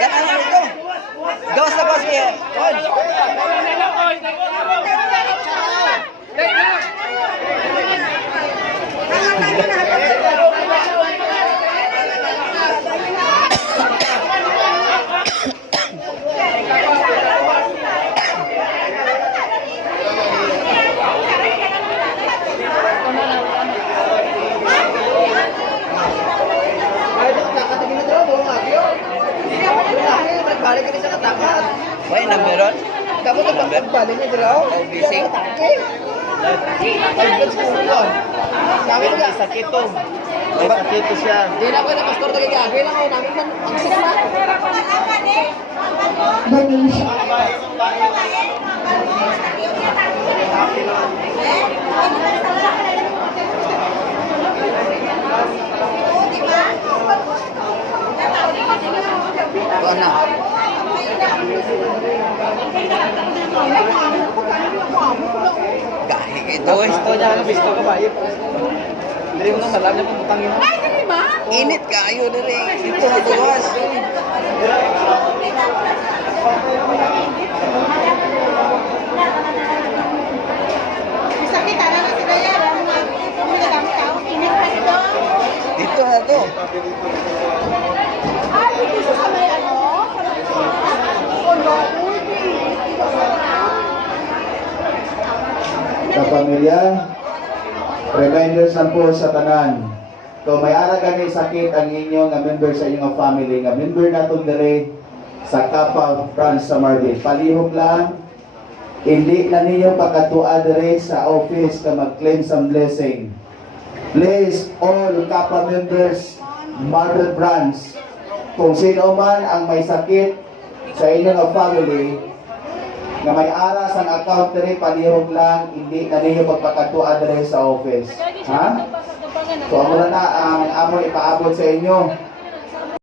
Dala ito. Gawas na boss kaya. Balik ka sa katakan. May numberon? Dapat na pagbalik niya dito. OBC? Sabi ko May sakit to. May sakit to siya. Hindi na ako na pastor to kaya gagawin lang ako namin man ang sikma. Buwan na. Gahi ito eh. Gusto niya ang bisto ka ba? Hindi mo na salam niya kung putangin. Ay, dali ba? Init kayo na rin. Ito na buwas. Sakit na kasi na yan. Ang tao, init pa ito. Dito na to. Ay, hindi siya sa may ano? Sa pamilya, reminders na po sa tanan. Kung may ara kami sakit ang inyo nga member sa inyong family, nga member na itong dere sa Kappa branch sa Marvin. Palihog lang, hindi na ninyo pagkatua dere sa office ka mag-claim some blessing. Please, all Kappa members, Marvin branch, kung sino man ang may sakit sa inyong family, nga may aras ang account dere, palihog lang, hindi na ninyo pagpakatua dere sa office. Ha? So, amo na ang amon ipaabot sa inyo.